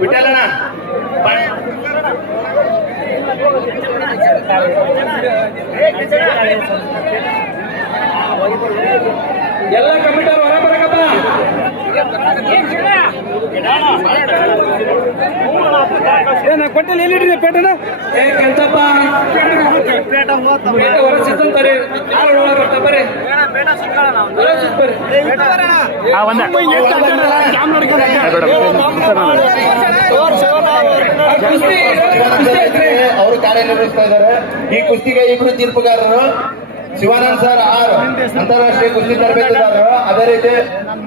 ವಿಠಲಣ್ಣ ಎಲ್ಲ ಕಂಪ್ಯೂಟರ್ ಹೊರ ಬರಕಪ್ಪ. ಏನ ಕೊಟ್ಟಲ್ಲಿ ಎಲ್ಲಿಟ್ಟಿದೆ ಪೇಟನ? ಏ ಕೆಂಚಪ್ಪ ಪೇಟ ಹೊರ ಸಿದ್ದಂತಾರೆ ಯಾರು ಒಳಗೆ ಬರ್ತಾ ಬರ್ರಿ. ಅವರು ಕಾರ್ಯನಿರ್ವಹಿಸ್ತಾ ಇದ್ದಾರೆ ಈ ಕುಸ್ತಿಗೆ ಇಬ್ರು ತೀರ್ಪುಗಾರರು ಶಿವಾನಂದ್ ಸರ್ ಆರ್ ಅಂತಾರಾಷ್ಟ್ರೀಯ ಕುಸ್ತಿ ತರಬೇತುದಾರರು. ಅದೇ ರೀತಿ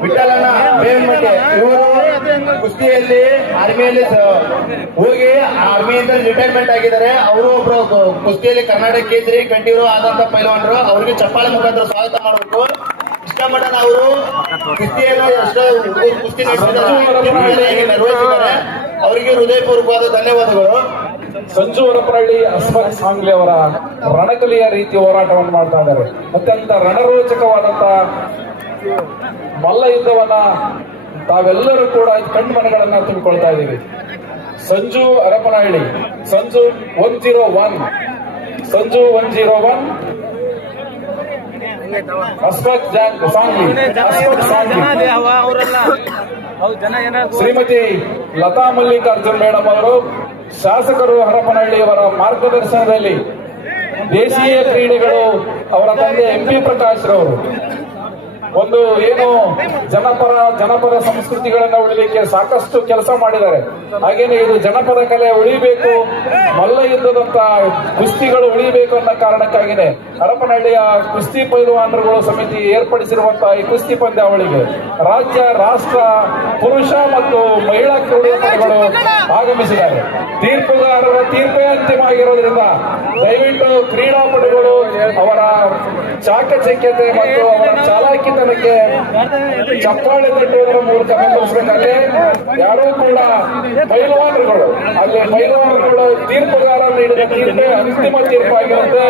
ವಿಠಲಣ್ಣ ಬೇವನ್ಮಟ್ಟಿ ಇವರು ಕುಸ್ತಿಯಲ್ಲಿ ಆರ್ಮಿಯಲ್ಲಿ ಹೋಗಿ ಆರ್ಮಿಯಿಂದ ರಿಟೈರ್ಮೆಂಟ್ ಆಗಿದ್ದಾರೆ. ಅವರು ಒಬ್ರು ಕುಸ್ತಿಯಲ್ಲಿ ಕರ್ನಾಟಕ ಕೇಸರಿ ಕಂಠೀರು ಆದಂತ ಪೈಲವಾನರು. ಅವರಿಗೆ ಚಪ್ಪಾಳೆ ಮುಖಾಂತರ ಸ್ವಾಗತ ಮಾಡಬೇಕು. ಇಷ್ಟಮಠನ ಅವರು ಕುಸ್ತಿಯನ್ನು ಎಷ್ಟೋ ಕುಸ್ತಿ ನಡೆಸಿದ್ದಾರೆ. ಅವರಿಗೆ ಹೃದಯಪೂರ್ವಕವಾದ ಧನ್ಯವಾದಗಳು. ಸಂಜು ಅಸ್ಮತ್ ಸಾಂಗ್ಲಿ ಅವರ ರಣಕಲಿಯ ರೀತಿ ಹೋರಾಟವನ್ನು ಮಾಡ್ತಾ ಇದ್ದಾರೆ. ಅತ್ಯಂತ ರಣರೋಚಕವಾದಂತ ಮಲ್ಲ ಯುದ್ಧವನ್ನ ತಾವೆಲ್ಲರೂ ಕೂಡ ಕಣ್ಮನೆಗಳನ್ನ ತುಂಬಿಕೊಳ್ತಾ ಇದ್ದೀವಿ Sanju Harapanahalli Sanju one zero one Sanju one zero one. Asmat Jong Sangli Asmat Sangli. Shrimati Lata Mallikarjun madam ಅವರು ಶಾಸಕರು ಹರಪನಹಳ್ಳಿಯವರ ಮಾರ್ಗದರ್ಶನದಲ್ಲಿ ದೇಶೀಯ ಕ್ರೀಡೆಗಳು ಅವರ ತಂದೆ ಎಂ ಪಿ ಪ್ರಕಾಶ್ ರವರು. ಒಂದು ಏನು ಜನಪರ ಜನಪದ ಸಂಸ್ಕೃತಿಗಳನ್ನ ಉಳಿಲಿಕ್ಕೆ ಸಾಕಷ್ಟು ಕೆಲಸ ಮಾಡಿದ್ದಾರೆ. ಹಾಗೇನೆ ಇದು ಜನಪದ ಕಲೆ ಉಳಿಬೇಕು, ಮಲ್ಲ ಯುದ್ಧದಂತ ಕುಸ್ತಿಗಳು ಉಳಿಬೇಕು ಅನ್ನೋ ಕಾರಣಕ್ಕಾಗಿನೇ ಹರಪನಹಳ್ಳಿಯ ಕುಸ್ತಿ ಪೈಲುವಾನರುಗಳು ಸಮಿತಿ ಏರ್ಪಡಿಸಿರುವಂತಹ ಈ ಕುಸ್ತಿ ಪಂದ್ಯಾವಳಿಗೆ ರಾಜ್ಯ, ರಾಷ್ಟ್ರ, ಪುರುಷ ಮತ್ತು ಮಹಿಳಾ ಕ್ರೀಡಾಪಟುಗಳು ಆಗಮಿಸಿದ್ದಾರೆ. ತೀರ್ಪುಗಾರರ ತೀರ್ಪೇ ಅಂತಿಮ ಆಗಿರೋದ್ರಿಂದ ದಯವಿಟ್ಟು ಕ್ರೀಡಾಪಟುಗಳು ಅವರ ಚಾಕಚಕ್ಯತೆ ಮತ್ತು ಅವರ ಚಾಲಾಕಿತನಕ್ಕೆ ಚಪ್ಪಾಳೆ ತಟ್ಟುವುದರ ಮೂಲಕ ಬೆಂಬಲಿಸಬೇಕಲ್ಲಿ ಯಾರೂ ಕೂಡ ಪೈಲವಾನರುಗಳು. ಅಲ್ಲಿ ಪೈಲವಾನರುಗಳು ತೀರ್ಪುಗಾರ ನೀಡಿದ ತೀರ್ಪೇ ಅಂತಿಮ ತೀರ್ಪಾಗಿರುತ್ತೆ.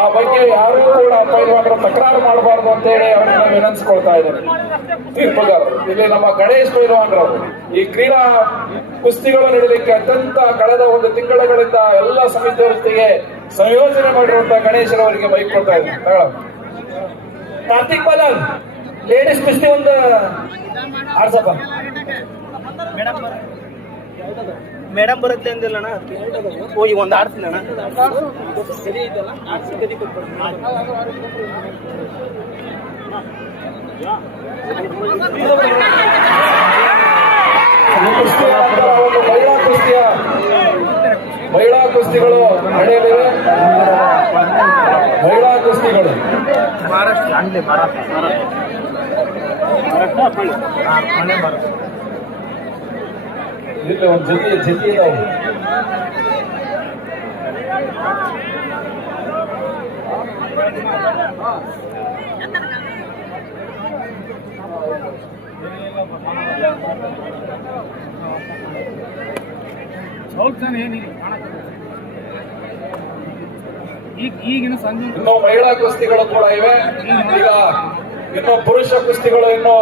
ಆ ಬಗ್ಗೆ ಯಾರೂ ಕೂಡ ಪೈಲವಾನರು ತಕರಾರು ಮಾಡಬಾರದು ಅಂತ ಹೇಳಿ ಅವ್ರನ್ನ ವಿನಂತಿಸ್ಕೊಳ್ತಾ ಇದ್ದಾರೆ ತೀರ್ಪುಗಾರರು, ಇಲ್ಲಿ ನಮ್ಮ ಗಣೇಶ್ ಪೈಲವಾನರು ಈ ಕ್ರೀಡಾ ಕುಸ್ತಿಗಳು ನಡೀಲಿಕ್ಕೆ ಅತ್ಯಂತ ಕಳೆದ ಒಂದು ತಿಂಗಳುಗಳಿಂದ ಎಲ್ಲ ಸಮಿತಿಯವರೊಂದಿಗೆ ಸಂಯೋಜನೆ ಮಾಡಿರುವಂತಹ ಗಣೇಶರವರಿಗೆ ಬೈಕ್ ಕೊಡ್ತಾ ಇದ್ದಾರೆ. ಕಾರ್ತಿಕ್ ಬಾಲನ್ ಲೇಡೀಸ್ ಕುಸ್ತಿ ಒಂದು ಆಡ್ಸಪ್ಪ ಮೇಡಮ್ ಬರುತ್ತೆ ಅಂದಿಲ್ಲ ಹೋಗಿ ಒಂದು ಆಡ್ತೀನಿ ಅಣ್ಣ ಕುಸ್ತಿಯ ನಂತರ ಒಂದು ಮಹಿಳಾ ಕುಸ್ತಿಯ ಮಹಿಳಾ ಕುಸ್ತಿಗಳು ನಡೆಯಲಿವೆ. ಮಹಿಳಾ ಕುಸ್ತಿಗಳು. ಮಹಾರಾಷ್ಟ್ರ ಅಲ್ಲಿ ಮಹಾರಾಷ್ಟ್ರ ಇಲ್ಲಿ ಒಂದು ಜೊತೆ ಜೊತೆ ಇದಾವೆ ಈಗ ಈಗಿನ ಸಂಜೆ ಇನ್ನು ಮಹಿಳಾ ಕುಸ್ತಿಗಳು ಕೂಡ ಇವೆ. ಈಗ ಇನ್ನು ಪುರುಷ ಕುಸ್ತಿಗಳು ಇನ್ನು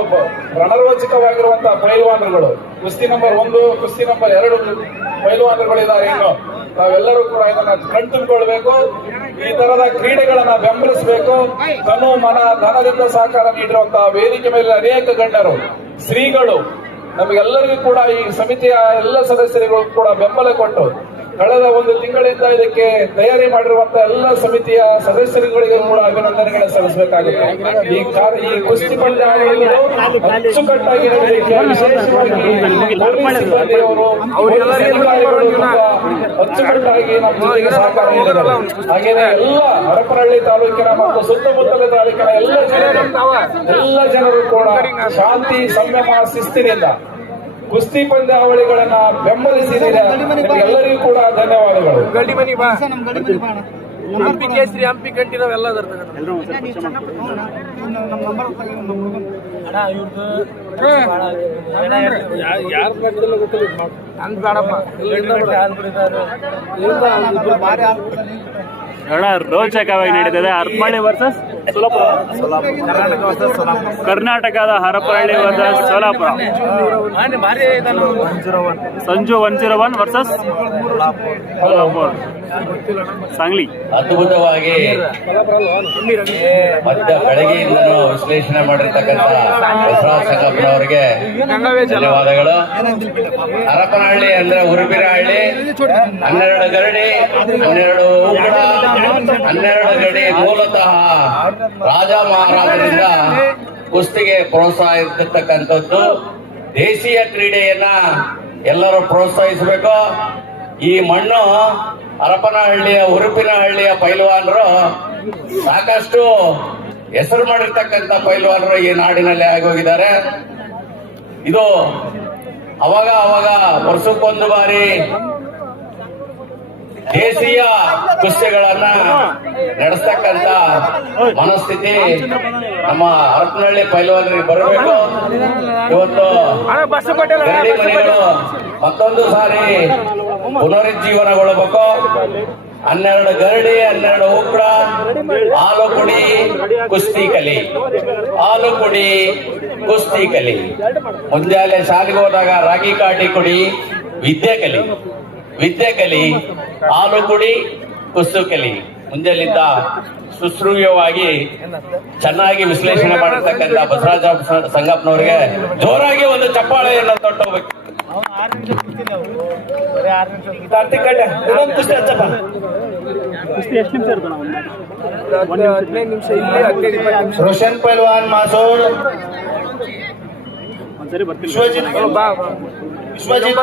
ರಣರೋಚಕವಾಗಿರುವಂತ ರಣರೋಚಕವಾಗಿರುವಂತಹ ಪೈಲ್ವಾನರುಗಳು ಕುಸ್ತಿ ನಂಬರ್ ಒಂದು, ಕುಸ್ತಿ ನಂಬರ್ ಎರಡು ಪೈಲ್ವಾನರುಗಳಿದ್ದಾರೆ ಇನ್ನು. ನಾವೆಲ್ಲರೂ ಕೂಡ ಇದನ್ನ ಕಣ್ತುಂಬಿಕೊಳ್ಬೇಕು. ಈ ತರದ ಕ್ರೀಡೆಗಳನ್ನ ಬೆಂಬಲಿಸಬೇಕು. ತನು ಮನ, ಧನದಿಂದ ಸಹಕಾರ ನೀಡಿರುವಂತಹ ವೇದಿಕೆ ಮೇಲೆ ಅನೇಕ ಗಣ್ಯರು ಶ್ರೀಗಳು ನಮಗೆಲ್ಲರಿಗೂ ಕೂಡ ಈ ಸಮಿತಿಯ ಎಲ್ಲ ಸದಸ್ಯರಿಗೂ ಕೂಡ ಬೆಂಬಲ ಕೊಟ್ಟು ಕಳೆದ ಒಂದು ತಿಂಗಳಿಂದ ಇದಕ್ಕೆ ತಯಾರಿ ಮಾಡಿರುವಂತಹ ಎಲ್ಲ ಸಮಿತಿಯ ಸದಸ್ಯರುಗಳಿಗೆ ಕೂಡ ಅಭಿನಂದನೆಗಳನ್ನು ಸಲ್ಲಿಸಬೇಕಾಗುತ್ತೆ. ಈ ಕಾರ್ಯ ಈ ಕುಸ್ತಿ ಅಚ್ಚುಕಟ್ಟಾಗಿ ಅಚ್ಚುಕಟ್ಟಾಗಿ ನಮ್ಮ ಸಹಕಾರ ನೀಡಿದ್ದಾರೆ. ಹಾಗೇನೆ ಎಲ್ಲ ಹರಪನಹಳ್ಳಿ ತಾಲೂಕಿನ ಮತ್ತು ಸುತ್ತಮುತ್ತಲ ತಾಲೂಕಿನ ಎಲ್ಲ ಜನರು ಎಲ್ಲ ಜನರು ಕೂಡ ಶಾಂತಿ ಸಂಯಮ ಶಿಸ್ತಿನಿಂದ ಕುಸ್ತಿ ಪಂದ್ಯಾವಳಿಗಳನ್ನ ಬೆಂಬಲಿಸಿದ್ದೀರಾ. ಎಲ್ಲರಿಗೂ ಕೂಡ ಧನ್ಯವಾದಗಳು. ಹಂಪಿ ಕೇಸರಿ ಹಂಪಿ ಕಂಟಿ ನಮ್ಮ ಹುಡುಗನ್ ಯಾರ ಪಕ್ಕದಲ್ಲ ಗೊತ್ತಿಲ್ಲ. ನನ್ ಬೇಡಪ್ಪ. ರೋಚಕವಾಗಿ ನಡೀತದೆ. ಅರ್ಪಣೆ ವರ್ಸಸ್ ಕರ್ನಾಟಕದ Harapalli versus Solapur. Sanju one zero one versus Solapur. Sangli. ಅದ್ಭುತವಾಗಿ ಮತ್ತೆ ಬೆಳಗ್ಗೆಯಿಂದನೂ ವಿಶ್ಲೇಷಣೆ ಮಾಡಿರ್ತಕ್ಕಂಥ ಬಸವರಾಜ ಸಂಗಪ್ಪನವರಿಗೆ ಧನ್ಯವಾದಗಳು. ಹರಪನಹಳ್ಳಿ ಅಂದ್ರೆ ಉರುಬಿರಹಳ್ಳಿ ಹನ್ನೆರಡು ಗರಡಿ ಹನ್ನೆರಡು ಹನ್ನೆರಡು ಗಡಿ ಮೂಲತಃ ರಾಜ ಮಹಾರಾಜರಿಂದ ಕುಸ್ತಿಗೆ ಪ್ರೋತ್ಸಾಹ ಇರ್ತಕ್ಕಂಥದ್ದು ದೇಶೀಯ ಕ್ರೀಡೆಯನ್ನ ಎಲ್ಲರೂ ಪ್ರೋತ್ಸಾಹಿಸಬೇಕು. ಈ ಮಣ್ಣು ಹರಪನಹಳ್ಳಿಯ ಉರುಪಿನಹಳ್ಳಿಯ ಪೈಲ್ವಾನರು ಸಾಕಷ್ಟು ಹೆಸರು ಮಾಡಿರ್ತಕ್ಕಂಥ ಪೈಲ್ವಾನರು ಈ ನಾಡಿನಲ್ಲಿ ಆಗೋಗಿದ್ದಾರೆ. ಇದು ಅವಾಗ ಅವಾಗ ವರ್ಷಕ್ಕೊಂದು ಬಾರಿ ದೇಶೀಯ ಕುಸ್ತಿಗಳನ್ನ ನಡೆಸ್ತಕ್ಕಂತ ಮನಸ್ಥಿತಿ ನಮ್ಮ ಹರಪನಹಳ್ಳಿ ಪೈಲವಾನರಿಗೆ ಬರಬೇಕು. ಇವತ್ತು ಮತ್ತೊಂದು ಸಾರಿ ಪುನರುಜ್ಜೀವನಗೊಳ್ಳಬೇಕು. ಹನ್ನೆರಡು ಗರಡಿ, ಹನ್ನೆರಡು ಉಗ್ರ ಹಾಲು ಕುಡಿ ಕುಸ್ತಿ ಕಲಿ. ಹಾಲು ಕುಡಿ ಕುಸ್ತಿ ಕಲಿ. ಮುಂಜಾನೆ ಶಾಲೆಗೆ ಹೋದಾಗ ರಾಗಿ ಕಾಟಿ ಕುಡಿ, ವಿದ್ಯೆ ಕಲಿ. ವಿದ್ಯೆ ಕಲಿ ಹಾಲು ಕುಡಿ ಕುಸ್ತು ಕಲಿ. ಮುಂದೆಲ್ಲಿದ್ದ ಸುಶ್ರೂಯವಾಗಿ ಚೆನ್ನಾಗಿ ವಿಶ್ಲೇಷಣೆ ಮಾಡಿರ್ತಕ್ಕಂಥ ಬಸವರಾಜ ಸಂಗಪ್ಪನವರಿಗೆ ಜೋರಾಗಿ ಒಂದು ಚಪ್ಪಾಳೆಯನ್ನು ತೊಟ್ಟೋಗ್ಬೇಕು ರೋಷನ್ ಪೈಲ್ವಾನ್ ಮಾಸೋಡ್. ಬರ್ತೀನಿ. ವಿಶ್ವಜಿತ್ ವಿಶ್ವಜಿತ್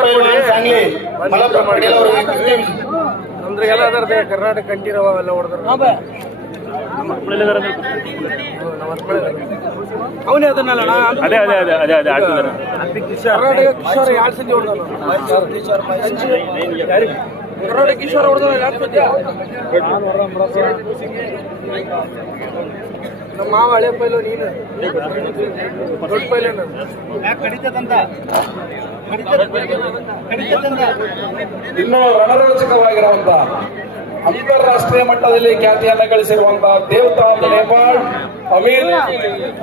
ಅಂದ್ರೆ ಎಲ್ಲ ಅದರದೇ ಕರ್ನಾಟಕ ಕಂಠೀರವ ಎಲ್ಲ ಹೊಡೆದ್ರು. ಅವನೇ ಅದನ್ನಲ್ಲ ಅದೇ ಅದೇ ಅದೇ ಅದೇ ಅದೇ ಆಡ್ತಿದ್ದಾರೆ ಕರ್ನಾಟಕ ಕಿಶೋರ್. ಎರಡು ಸತಿ ಹೊಡೆದ್ರು ಕರ್ನಾಟಕ ಕಿಶೋರ್ ಹೊಡೆದ್ರು ಎರಡು ಸತಿ ನಮ್ಮ ಮಾವ ಹಳೆ ಪೈಲು ನೀನು? ದೊಡ್ಡ ಪೈಲು ಇನ್ನು ರಣರೋಚಕವಾಗಿರುವಂತ ಅಂತಾರಾಷ್ಟ್ರೀಯ ಮಟ್ಟದಲ್ಲಿ ಖ್ಯಾತಿಯನ್ನ ಗಳಿಸಿರುವಂತಹ ದೇವತಾ ನೇಪಾಳ್ ಅಮಿತ್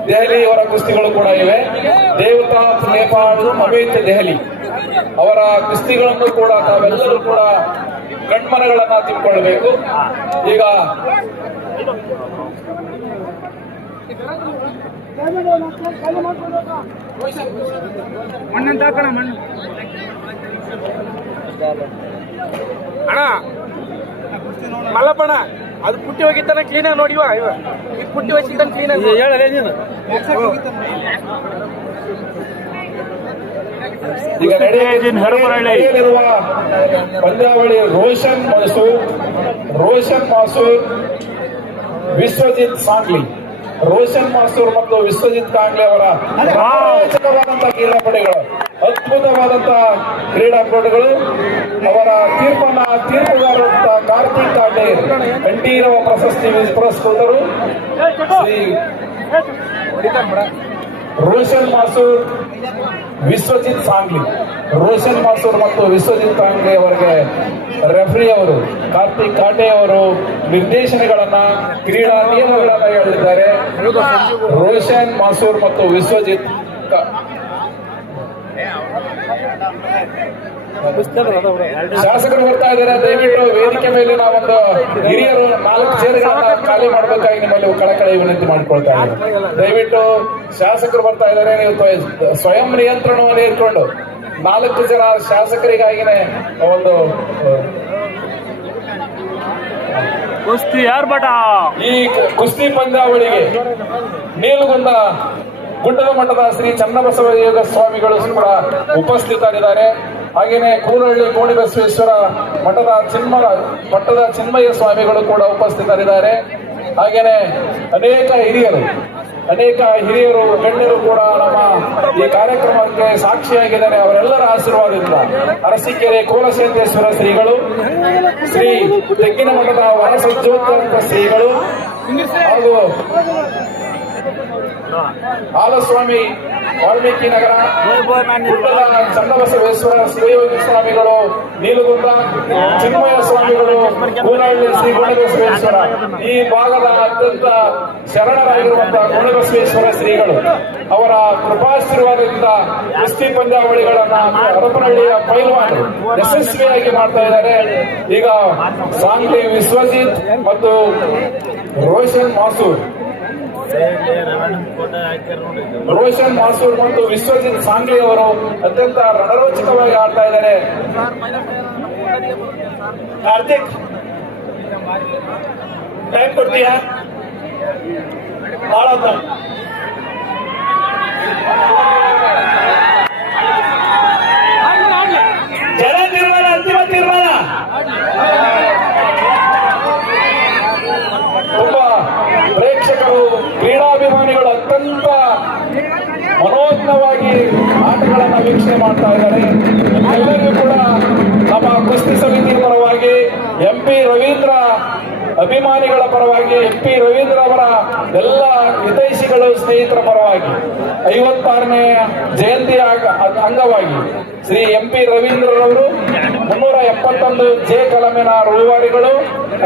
ದೆಹಲಿ ಅವರ ಕುಸ್ತಿಗಳು ಕೂಡ ಇವೆ. ದೇವತಾ ನೇಪಾಳ್ ಅಮಿತ್ ದೆಹಲಿ ಅವರ ಕುಸ್ತಿಗಳನ್ನು ಕೂಡ ತಾವೆಲ್ಲರೂ ಕೂಡ ಕಣ್ಮನಗಳನ್ನ ತಿಳ್ಕೊಳ್ಬೇಕು. ಈಗ ಮಣ್ಣಂತ ಹಾಕೋಣ ಮಣ್ಣು. ಅಣ್ಣ ಮಲ್ಲಪ್ಪಣ ಅದು ಪುಟ್ಟಿ ಹೋಗಿತ್ತಾನ ಕ್ಲೀನಾಗಿ ನೋಡಿವಾ ಇವ? ಈ ಪುಟ್ಟಿ ಹೋಗಿದ್ದಾನೆ ಕ್ಲೀನಾಗಿ ಹೇಳಲೇ ನೀನು. ಈಗ. ನಡೆಯಲಿರುವ ಪಂದ್ಯಾವಳಿ ರೋಷನ್ ಮಸೂರ್ ರೋಷನ್ ಮಾಸೂರ್ ವಿಶ್ವಜಿತ್ ಸಾಂಗ್ಲಿ ರೋಷನ್ ಮಾಸ್ತೂರ್ ಮತ್ತು ವಿಶ್ವಜಿತ್ ಕಾಂಗ್ಲೆ ಅವರ ಮಹಾರೋಚಕವಾದಂತಹ ಕ್ರೀಡಾಪಟುಗಳು ಅದ್ಭುತವಾದಂತಹ ಕ್ರೀಡಾಪಟುಗಳು. ಅವರ ತೀರ್ಪನ್ನ ತೀರ್ಪುಗಾರಂತ ಕಾರ್ತಿಕ್ ಕಾಂಡೆ ಕಂಠೀರವ ಪ್ರಶಸ್ತಿ ಪುರಸ್ಕೃತರು ಶ್ರೀ ರೋಷನ್ ಮಾಸೂರ್, ವಿಶ್ವಜಿತ್ ಸಾಂಗ್ಲಿ. ರೋಷನ್ ಮಾಸೂರ್ ಮತ್ತು ವಿಶ್ವಜಿತ್ ಸಾಂಗ್ಲಿ ಅವರಿಗೆ ರೆಫ್ರಿ ಅವರು, ಕಾರ್ತಿಕ್ ಕಾಟೆ ಅವರು ನಿರ್ದೇಶನಗಳನ್ನ, ಕ್ರೀಡಾ ನಿಯಮಗಳನ್ನ ಹೇಳಿದ್ದಾರೆ. ರೋಷನ್ ಮಾಸೂರ್ ಮತ್ತು ವಿಶ್ವಜಿತ್ ಶಾಸಕರು ಬರ್ತಾ ಇದ್ದಾರೆ. ದಯವಿಟ್ಟು ವೇದಿಕೆ ಮೇಲೆ ನಾವೊಂದು ಹಿರಿಯರು ನಾಲ್ಕು ಚೇರ್ಗಳನ್ನ ಖಾಲಿ ಮಾಡಬೇಕಾಗಿ ನಿಮ್ಮಲ್ಲಿ ಕಳಕಳಿ ವಿನಂತಿ ಮಾಡಿಕೊಳ್ತಾ ಇದ್ದಾರೆ. ದಯವಿಟ್ಟು ಶಾಸಕರು ಬರ್ತಾ ಇದ್ದಾರೆ. ನೀವು ಸ್ವಯಂ ನಿಯಂತ್ರಣವನ್ನು ಇಟ್ಕೊಂಡು ನಾಲ್ಕು ಜನ ಶಾಸಕರಿಗಾಗಿನೇ ಒಂದು ಕುಸ್ತಿ ಯಾರ್ ಬಟ ಈ ಕುಸ್ತಿ ಪಂದ್ಯಾವಳಿಗೆ ನೀಲಗುಂದ ಗುಡ್ಡದ ಮಠದ ಶ್ರೀ ಚನ್ನಬಸವ ಯೋಗ ಸ್ವಾಮಿಗಳು ಕೂಡ ಉಪಸ್ಥಿತರಿದ್ದಾರೆ. ಹಾಗೇನೆ ಕೂರಹಳ್ಳಿ ಕೋಡಿಬಸವೇಶ್ವರ ಮಠದ ಚಿನ್ಮ ಮಠದ ಚಿನ್ಮಯ ಸ್ವಾಮಿಗಳು ಕೂಡ ಉಪಸ್ಥಿತರಿದ್ದಾರೆ. ಹಾಗೇನೆ ಅನೇಕ ಹಿರಿಯರು ಅನೇಕ ಹಿರಿಯರು, ಗಣ್ಯರು ಕೂಡ ನಮ್ಮ ಈ ಕಾರ್ಯಕ್ರಮಕ್ಕೆ ಸಾಕ್ಷಿಯಾಗಿದ್ದಾರೆ. ಅವರೆಲ್ಲರ ಆಶೀರ್ವಾದದಿಂದ ಅರಸೀಕೆರೆ ಕೋಲಸೇಂದ್ರೇಶ್ವರ ಶ್ರೀಗಳು, ಶ್ರೀ ತೆಗ್ಗಿನ ಮಠದ ವರಸಜ್ಜೋತ್ತರ ಶ್ರೀಗಳು, ಹಾಗೂ ಹಾಲಸ್ವಾಮಿ ವಾಲ್ಮೀಕಿ ನಗರ ಚನ್ನಬಸವೇಶ್ವರ ಶ್ರೀಯೋಗಿ ಸ್ವಾಮಿಗಳು, ನೀಲಗುಂದ ಚಿನ್ಮಯ ಸ್ವಾಮಿಗಳು, ಕೂನಹಳ್ಳಿ ಶ್ರೀ ಗುಣಬಸವೇಶ್ವರ. ಈ ಭಾಗದ ಅತ್ಯಂತ ಶರಣರಾಗಿರುವಂತಹ ಗುಣಬಸವೇಶ್ವರ ಶ್ರೀಗಳು. ಅವರ ಕೃಪಾಶೀರ್ವಾದದಿಂದ ಕುಸ್ತಿ ಪಂದ್ಯಾವಳಿಗಳನ್ನ ಹರಪನಹಳ್ಳಿಯ ಪೈಲ್ವಾನ್ ಯಶಸ್ವಿಯಾಗಿ ಮಾಡ್ತಾ ಇದ್ದಾರೆ. ಈಗ ಸಾಂಗ್ಲಿ ವಿಶ್ವಜಿತ್ ಮತ್ತು ರೋಷನ್ ಮಾಸೂರ್. ರೋಷನ್ ಮಾಸೂರ್ ಮತ್ತು ವಿಶ್ವಜಿತ್ ಸಾಂಗ್ಲಿ ಅವರು ಅತ್ಯಂತ ರಣರೋಚಕವಾಗಿ ಆಡ್ತಾ ಇದ್ದಾರೆ. ಕಾರ್ತಿಕ್ ಟೈಮ್ ಕೊಡ್ತೀಯಾ? ಭಾಳ ಹೊತ್ತು. ಜನ ತೀರ್ಮಾನ ಅಂತಿಮ ತೀರ್ಮಾನ ತುಂಬಾ ಪ್ರೇಕ್ಷಕರು ಕ್ರೀಡಾಭಿಮಾನಿಗಳು ಅತ್ಯಂತ ಮನೋಜ್ಞವಾಗಿ ಆಟಗಳನ್ನ ವೀಕ್ಷಣೆ ಮಾಡ್ತಾ ಇದ್ದಾರೆ. ಎಲ್ಲರಿಗೂ ಕೂಡ ನಮ್ಮ ಕುಸ್ತಿ ಸಮಿತಿ ಪರವಾಗಿ ಎಂ ಪಿ ರವೀಂದ್ರ ಅಭಿಮಾನಿಗಳ ಪರವಾಗಿ ಎಂ ಪಿ ರವೀಂದ್ರ ಅವರ ಎಲ್ಲ ಹಿತೈಷಿಗಳು, ಸ್ನೇಹಿತರ ಪರವಾಗಿ, ಐವತ್ತಾರನೇ ಜಯಂತಿ ಅಂಗವಾಗಿ ಶ್ರೀ ಎಂ ಪಿ ರವೀಂದ್ರರವರು, ಮುನ್ನೂರ ಎಪ್ಪತ್ತೊಂದು ಜೆ ಕಲಮಿನ ರೂವಾರಿಗಳು,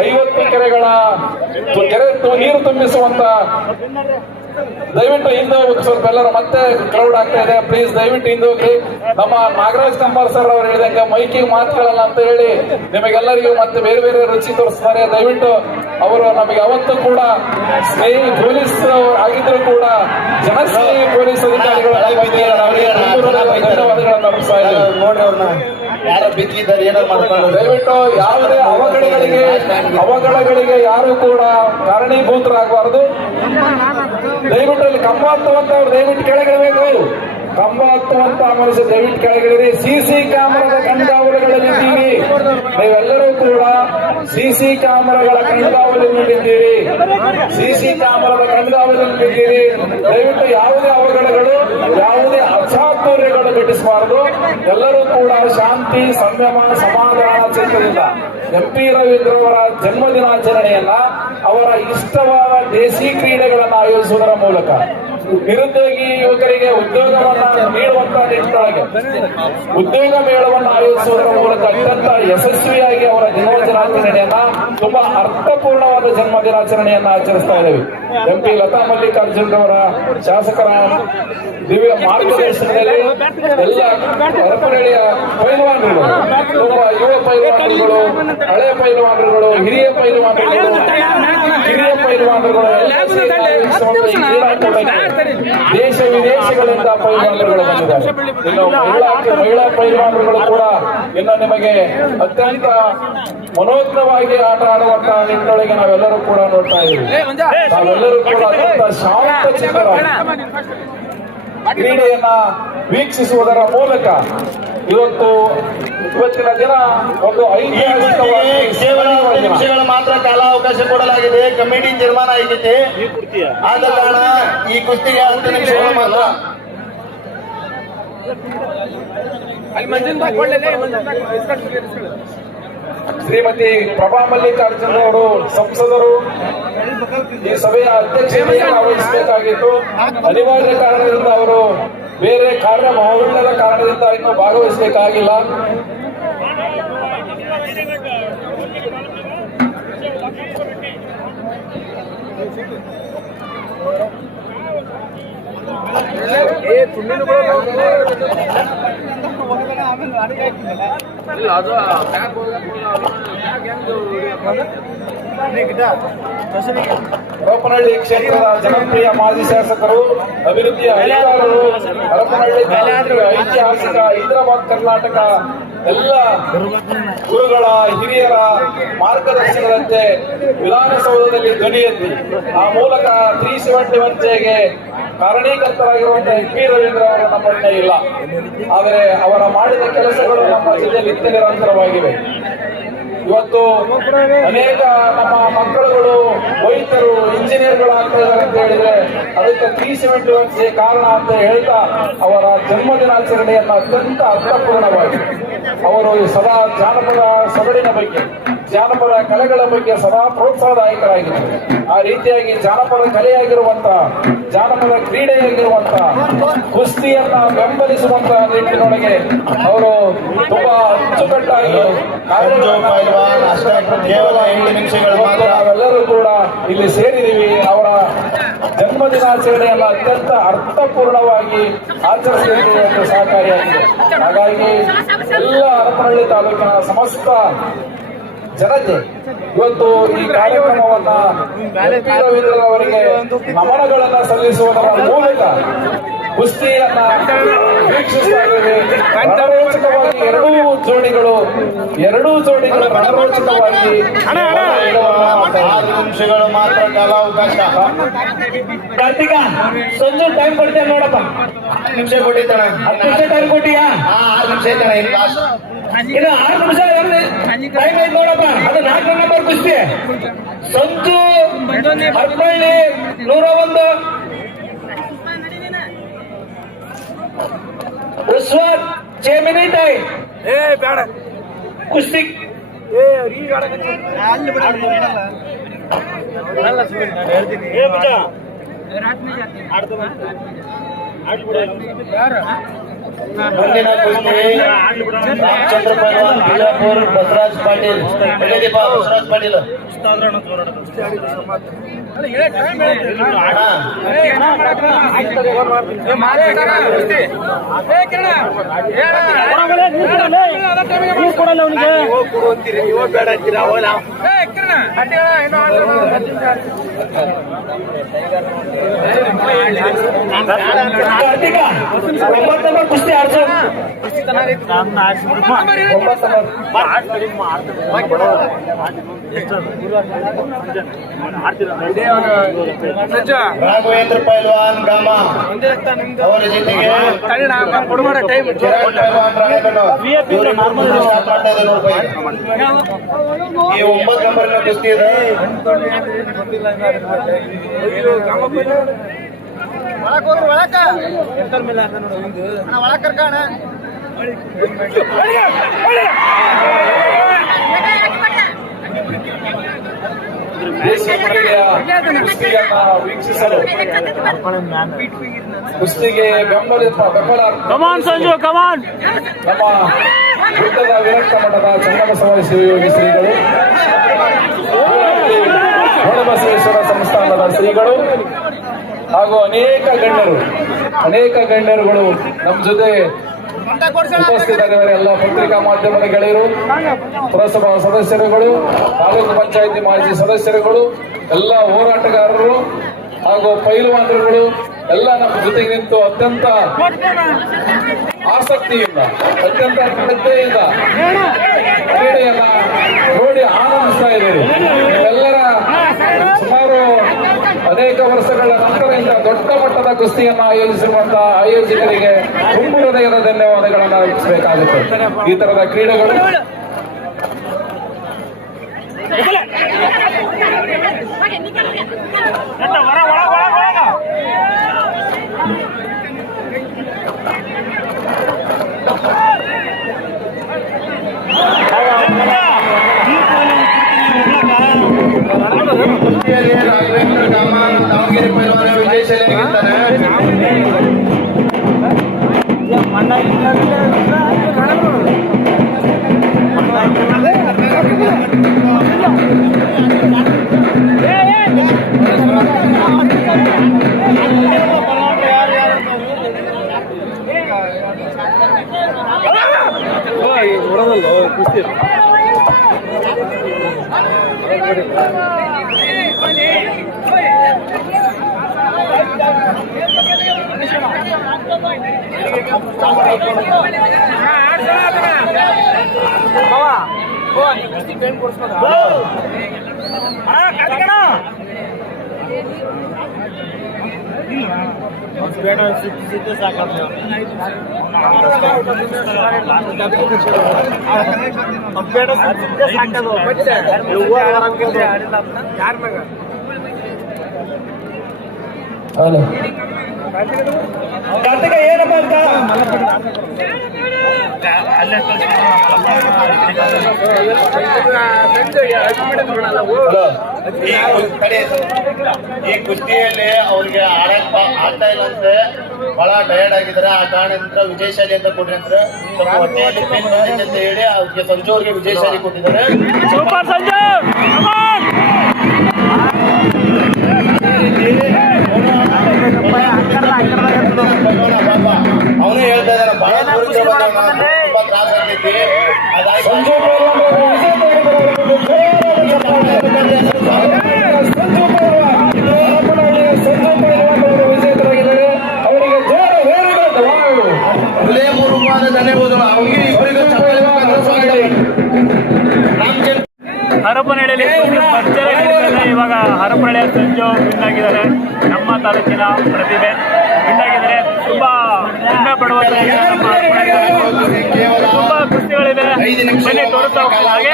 ಐವತ್ತು ಕೆರೆಗಳ ಕೆರೆ ನೀರು ತುಂಬಿಸುವಂತ ದಯವಿಟ್ಟು ಹಿಂದೆ ಹೋಗ್ಬೇಕು ಸ್ವಲ್ಪ ಎಲ್ಲರೂ ಮತ್ತೆ ಕ್ರೌಡ್ ಆಗ್ತಾ ಇದೆ. ಪ್ಲೀಸ್ ದಯವಿಟ್ಟು ಹಿಂದೆ ಹೋಗಿ ನಮ್ಮ ನಾಗರಾಜ್ ಕಂಬಾರ್ ಸರ್ ಅವರು ಹೇಳಿದಂಗೆ ಮೈಕಿಗೆ ಮಾತುಗಳಲ್ಲ ಅಂತ ಹೇಳಿ ನಿಮಗೆಲ್ಲರಿಗೂ ಮತ್ತೆ ಬೇರೆ ಬೇರೆ ರುಚಿ ತೋರಿಸ್ತಾರೆ. ದಯವಿಟ್ಟು ಅವರು ನಮಗೆ ಅವತ್ತು ಕೂಡ ಸ್ನೇಹಿ ಪೊಲೀಸ್ ಆಗಿದ್ರು ಕೂಡ ಜನಸ್ನೇಹಿ ಪೊಲೀಸ್ ಅಧಿಕಾರಿಗಳು ಧನ್ಯವಾದಗಳನ್ನು ಅರ್ಪಿಸ್ತಾ ಇದ್ದೇವೆ ದಯವಿಟ್ಟು ಯಾವುದೇ ಅವಘಡಗಳಿಗೆ ಅವಘಡಗಳಿಗೆ ಯಾರು ಕೂಡ ಕಾರಣೀಭೂತರಾಗಬಾರದು. ದಯವಿಟ್ಟು ಅಲ್ಲಿ ಕಂಬ ಅಂತ ದಯವಿಟ್ಟು ಕೆಳಗಿಡಬೇಕು ಕಂಬ ಹತ್ತುವಂತ ಮನುಷ್ಯ ದಯವಿಟ್ಟು ಕೆಳಗಿಳಿರಿ. ಸಿಸಿ ಕ್ಯಾಮರಾದ ಕಣ್ಗಾವಲುಗಳಲ್ಲಿದ್ದೀವಿ ನೀವೆಲ್ಲರೂ ಕೂಡ ಸಿಸಿ ಕ್ಯಾಮರಾಗಳ ಕಣ್ಗಾವಲಿನಲ್ಲಿದ್ದೀರಿ ಸಿಸಿ ಕ್ಯಾಮರಾದ ಕಣ್ಗಾವಲಿನಲ್ಲಿದ್ದೀರಿ ದಯವಿಟ್ಟು ಯಾವುದೇ ಅವಘಡಗಳು, ಯಾವುದೇ ಅಚಾತುರ್ಯಗಳು ಘಟಿಸಬಾರದು. ಎಲ್ಲರೂ ಕೂಡ ಶಾಂತಿ, ಸಂಯಮ, ಸಮಾಧಾನ ಚಿಂತದಿಂದ ಎಂ ಪಿ ರವೀಂದ್ರ ಅವರ ಜನ್ಮ ದಿನಾಚರಣೆಯನ್ನ ಅವರ ಇಷ್ಟವಾದ ದೇಸಿ ಕ್ರೀಡೆಗಳನ್ನು ಆಯೋಜಿಸುವುದರ ಮೂಲಕ. ನಿರುದ್ಯೋಗಿ ಯುವಕರಿಗೆ ಉದ್ಯೋಗವನ್ನ ನೀಡುವಂತ ನಿಟ್ಟಿನೊಳಗೆ ಉದ್ಯೋಗ ಮೇಳವನ್ನು ಆಯೋಜಿಸುವುದರ ಮೂಲಕ ಅತ್ಯಂತ ಯಶಸ್ವಿಯಾಗಿ ಅವರ ಜನ್ಮದಿನಾಚರಣೆಯನ್ನ ತುಂಬಾ ಅರ್ಥಪೂರ್ಣವಾದ ಜನ್ಮ ದಿನಾಚರಣೆಯನ್ನ ಆಚರಿಸ್ತಾ ಇದ್ದೇವೆ. ಎಂ ಪಿ ಲತಾ ಮಲ್ಲಿಕಾರ್ಜುನ್ ಅವರ ಶಾಸಕರ ದಿವ್ಯ ಮಾರ್ಗದರ್ಶನದಲ್ಲಿ ಎಲ್ಲ ಹರಪನಹಳ್ಳಿಯ ಪೈಲ್ವಾನರುಗಳು ಯುವ ಪೈಲ್ವಾನರುಗಳು ಹಳೆ ಪೈಲ್ವಾನರುಗಳು ಹಿರಿಯ ಪೈಲ್ವಾನರುಗಳು ಹಿರಿಯ ಪೈಲ್ವಾನರುಗಳು ದೇಶ ವಿದೇಶಗಳಿಂದ ಪೈಲ್ವಾನರುಗಳು ಬಂದಿದ್ದಾರೆ. ಇನ್ನು ಮಹಿಳಾ ಮಹಿಳಾ ಪೈಲ್ವಾನರುಗಳು ಕೂಡ ಇನ್ನು ನಿಮಗೆ ಅತ್ಯಂತ ಮನೋಜ್ಞವಾಗಿ ಆಟ ಆಡುವಂತ ನಿಟ್ಟಿನೊಳಗೆ ನಾವೆಲ್ಲರೂ ಕೂಡ ನೋಡ್ತಾ ಇದ್ದೀವಿ. ನಾವೆಲ್ಲರೂ ಕೂಡ ಅತ್ಯಂತ ಶಾಂತ ಚಿತ್ರ ಕ್ರೀಡೆಯನ್ನ ವೀಕ್ಷಿಸುವುದರ ಮೂಲಕ ಇವತ್ತು ಇವತ್ತಿನ ದಿನ ಒಂದು ಐತಿಹಾಸಿಕವಾಗಿ ಕೇವಲ ಹತ್ತು ನಿಮಿಷಗಳ ಮಾತ್ರ ಕಾಲಾವಕಾಶ ಕೊಡಲಾಗಿದೆ. ಕಮಿಟಿ ನಿರ್ಮಾಣ ಆಗಿದೆ ಆದ ಕಾರಣ ಈ ಕುಸ್ತಿಗೆ ಹತ್ತು ನಿಮಿಷಗಳು ಮಾತ್ರ. ಶ್ರೀಮತಿ ಪ್ರಭಾ ಮಲ್ಲಿಕಾರ್ಜುನ್ ಅವರು ಸಂಸದರು. ಈ ಸಭೆಯ ಅಧ್ಯಕ್ಷತೆಯನ್ನು ವಹಿಸಬೇಕಾಗಿತ್ತು ಅನಿವಾರ್ಯ ಕಾರಣದಿಂದ ಅವರು ಬೇರೆ ಕಾರ್ಯ ಮಹೋನ್ನತ ಕಾರಣದಿಂದ ಇನ್ನು ಭಾಗವಹಿಸಬೇಕಾಗಿಲ್ಲ. ಹರಪನಹಳ್ಳಿ ಕ್ಷೇತ್ರದ ಜನಪ್ರಿಯ ಮಾಜಿ ಶಾಸಕರು ಅಭಿವೃದ್ಧಿಯ ಹರಪನಹಳ್ಳಿ ಐತಿಹಾಸಿಕ ಹೈದರಾಬಾದ್ ಕರ್ನಾಟಕ ಎಲ್ಲ ಗುರುಗಳ ಹಿರಿಯರ ಮಾರ್ಗದರ್ಶನದಂತೆ ವಿಧಾನಸೌಧದಲ್ಲಿ ಧ್ವನಿ ಎತ್ತಿ ಆ ಮೂಲಕ ತ್ರೀ ಸೆವೆಂಟಿ ಒನ್ ಜೆಗೆ ಕಾರಣೀಕರ್ತರಾಗಿರುವಂತಹ ಪಿ ರವೀಂದ್ರ ಅವರ ನಮ್ಮ ಇಲ್ಲ. ಆದರೆ ಅವರ ಮಾಡಿದ ಕೆಲಸಗಳು ನಮ್ಮ ಜಿಲ್ಲೆಯಲ್ಲಿ ನಿರಂತರವಾಗಿವೆ ಇವತ್ತು ಅನೇಕ ನಮ್ಮ ಮಕ್ಕಳುಗಳು, ವೈದ್ಯರು, ಇಂಜಿನಿಯರ್ಗಳು ಆಗ್ತಾ ಇದ್ದಾರೆ ಅಂತ ಹೇಳಿದ್ರೆ ಅದಕ್ಕೆ ಒನ್ ಜೆ ಕಾರಣ ಅಂತ ಹೇಳ್ತಾ ಅವರ ಜನ್ಮ ದಿನಾಚರಣೆಯನ್ನ ಅತ್ಯಂತ ಅರ್ಥಪೂರ್ಣವಾಗಿ ಅವರು ಸದಾ ಜಾನಪದ ಸೊಗಡಿನ ಬಗ್ಗೆ ಜಾನಪದ ಕಲೆಗಳ ಬಗ್ಗೆ ಸದಾ ಪ್ರೋತ್ಸಾಹದಾಯಕರಾಗಿದ್ದಾರೆ. ಆ ರೀತಿಯಾಗಿ ಜಾನಪದ ಕಲೆಯಾಗಿರುವಂತ ಜಾನಪದ ಕ್ರೀಡೆಯಾಗಿರುವಂತ ಕುಸ್ತಿಯನ್ನ ಬೆಂಬಲಿಸುವಂತ ನಿಟ್ಟಿನೊಳಗೆ ಅವರು ತುಂಬಾ ಅಚ್ಚುಕಟ್ಟಾಗಿ ನಾವೆಲ್ಲರೂ ಕೂಡ ಇಲ್ಲಿ ಸೇರಿದೀವಿ ಅವರ ಜನ್ಮ ದಿನಾಚರಣೆಯನ್ನ ಅತ್ಯಂತ ಅರ್ಥಪೂರ್ಣವಾಗಿ ಆಚರಿಸಬೇಕು ಎಂದು ಸಹಕಾರಿಯಾಗಿದೆ. ಹಾಗಾಗಿ ಎಲ್ಲ ಹರಪನಹಳ್ಳಿ ತಾಲೂಕಿನ ಸಮಸ್ತ ಜನತೆ ಇವತ್ತು ಈ ಕಾರ್ಯಕ್ರಮವನ್ನ ನಮನಗಳನ್ನ ಸಲ್ಲಿಸುವುದರ ಮೂಲಕ ಕುಸ್ತಿಯನ್ನ ವೀಕ್ಷಿಸ್ತಾ ಇದ್ದೇವೆ. ಎರಡೂ ಜೋಡಿಗಳು ಎರಡೂ ಜೋಡಿಗಳು ರಣರೋಚಕವಾಗಿ ಆರು ನಿಮಿಷಗಳು ಮಾತ್ರ ಕಾಲಾವಕಾಶ ಕಾರ್ತಿಕ ಸಂಜು ಟೈಮ್ ಕೊಡ್ತೇನೆ ನೋಡಪ್ಪ? ಹತ್ತು ನಿಮಿಷ ಕೊಟ್ಟಿದ್ದಾನೆ ಹತ್ತು ನಿಮಿಷ ಟೈಮ್ ಕೊಟ್ಟಿಯಾ? ಆ ಆರು ನಿಮಿಷ ಇನ್ನು ಲಾಸ್ಟ್ ಇನ್ನು ಆರು ನಿಮಿಷ ಟೈಮ್ ಐತೆ ನೋಡಪ್ಪ. ಅದು ನಾಲ್ಕು ನಂಬರ್ ಕುಸ್ತಿ. ಸಂಜು ಹರ್ಕೊಳ್ಳಿ ನೂರ ಒಂದು ಉಸ್ವಾದ್ ಛೇ ಮಿನಿಟ್ ಐ ಏ ಬೇಡ ಕುಸ್ತಿ ಏ ಈಗ ಅಲ್ಲಿ ಮುಂದಿನ ಕುಸ್ತಿ ರಾಮಚಂದ್ರ ಪಾಟೀಲ್ ಬಿಜಾಪುರ್ ಬಸವರಾಜ್ ಪಾಟೀಲ್ ಎಲ್ಲಿದೀಪ ಬಸವರಾಜ್ ಪಾಟೀಲ್ ಅಂತೀರಾ ನಂಬರ್ ಕುಸ್ತಿ ಆಡ್ಸು ರಾಘವೇಂದ್ರ ಪೈಲ್ವಾನ್ ಗಾಮ ಅವರ ಜೊತೆಗೆ ಕಿರಣ್ ಪೈಲ್ವಾನ್ ರಾಣೆಬೆನ್ನೂರು. ಇವ್ರು ಇಬ್ರು ಸ್ಟಾರ್ಟ್ ಮಾಡ್ತಾ ವೀಕ್ಷಿಸಲು ಕುಸ್ತಿಗೆ ಬೆಂಬಲ ಬೆಂಬಲ ಕಮಾನ್ ಸಂಜು ಕಮಾನ್ ನಮ್ಮ ವಿರಕ್ತ ಮಠದ ಶ್ರೀಗಳು ಶ್ರೀಗಳು ಹಾಗೂ ಅನೇಕ ಗಣ್ಯರು, ಅನೇಕ ಗಣ್ಯರುಗಳು ನಮ್ಮ ಜೊತೆ ಉಪಸ್ಥಿತರಿದ್ದಾರೆ. ಎಲ್ಲ ಪತ್ರಿಕಾ ಮಾಧ್ಯಮದ ಗೆಳೆಯರು, ಪುರಸಭಾ ಸದಸ್ಯರುಗಳು, ತಾಲೂಕು ಪಂಚಾಯಿತಿ ಮಾಜಿ ಸದಸ್ಯರುಗಳು, ಎಲ್ಲ ಹೋರಾಟಗಾರರು ಹಾಗೂ ಪೈಲುವಾನರುಗಳು, ಎಲ್ಲ ನಮ್ಮ ಜೊತೆಗೆ ನಿಂತು ಅತ್ಯಂತ ಆಸಕ್ತಿಯಿಂದ, ಅತ್ಯಂತ ಶ್ರದ್ಧೆಯಿಂದ ಕ್ರೀಡೆಯನ್ನ ನೋಡಿ ಆನಂದಿಸ್ತಾ ಇದ್ದೀರಿ. ಎಲ್ಲರ ಸುಮಾರು ಅನೇಕ ವರ್ಷಗಳ ನಂತರದಿಂದ ದೊಡ್ಡ ಮಟ್ಟದ ಕುಸ್ತಿಯನ್ನು ಆಯೋಜಿಸಿರುವಂತಹ ಆಯೋಜಕರಿಗೆ ತುಂಬು ಹೃದಯದ ಧನ್ಯವಾದಗಳನ್ನು ಅರ್ಪಿಸಬೇಕಾಗುತ್ತೆ ಈ ತರದ ಕ್ರೀಡೆಗಳು Yeah, Raghavendra Yeah, yeah, yeah. ವಿಜಯಶಾಲಿಯಾಗಿರ್ತಾನೆ ಹಲೋ. ಕಾರ್ತಿಕ ಏನಪ್ಪ ಅಂತ? ಹಲೋ. ಈ ಕಡೆ. ಈ ಕುಸ್ತಿಯಲ್ಲಿ ಅವ್ರಿಗೆ ಆಡಕ್ ಆಗ್ತಾ ಇಲ್ಲ ಅಂದ್ರೆ ಬಹಳ ಟಯರ್ಡ್ ಆಗಿದ್ದಾರೆ. ಆ ಕಾರಣದಿಂದ ವಿಜಯಶಾಲಿ ಅಂತ ಕೊಡ್ರಿ ಅಂದ್ರೆ ಅಂತ ಹೇಳಿ ಅವ್ರಿಗೆ ಸಂಜು ಅವ್ರಿಗೆ ವಿಜಯಶಾಲಿ ಕೊಟ್ಟಿದ್ದಾರೆ. ಅವನು ಹೇಳ್ತಾ ಇದ್ದಾನೆ ಬಹಳ ತ್ರಾಸ ಆಗ್ತೈತಿ ಅದಾಗಿ ಹರಪನಹಳ್ಳಿಯಲ್ಲಿ. ಇವಾಗ ಹರಪನಹಳ್ಳಿಯ ಸಂಜು ಬಿಂದಾಗಿದ್ದಾರೆ ನಮ್ಮ ತಾಲೂಕಿನ ಪ್ರತಿಭೆ ಬಿಂದಾಗಿದ್ದಾರೆ ತುಂಬ ತುಂಬಾ ಪಡುವ ತುಂಬಾ ನಿಮಿಷ. ಬನ್ನಿ ತೋರಿಸ್ತಾ ಹೋಗ್ತಾರೆ ಹಾಗೆ